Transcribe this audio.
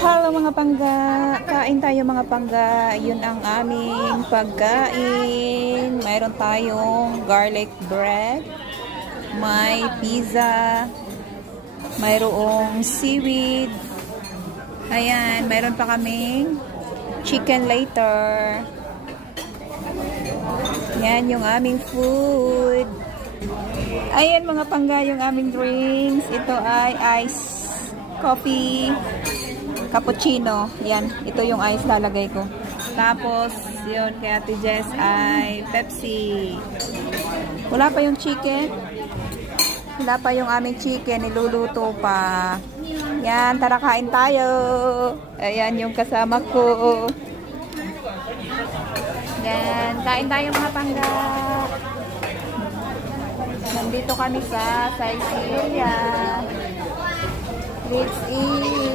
Hello mga pangga, kain tayo mga pangga. Yun ang aming pagkain. Mayroon tayong garlic bread, may pizza, mayroong seaweed. Ayan, mayroon pa kaming chicken later. Yan yung aming food. Ayan mga pangga, yung aming drinks. Ito ay ice coffee cappuccino. Yan, ito yung ice lalagay ko. Tapos, yun, kay Ate Jess ay Pepsi. Wala pa yung chicken. Wala pa yung aming chicken. Niluluto pa. Yan, tara kain tayo. Ayan yung kasama ko. Yan, kain tayo mga pangga. Nandito kami sa Siberia. Let's eat.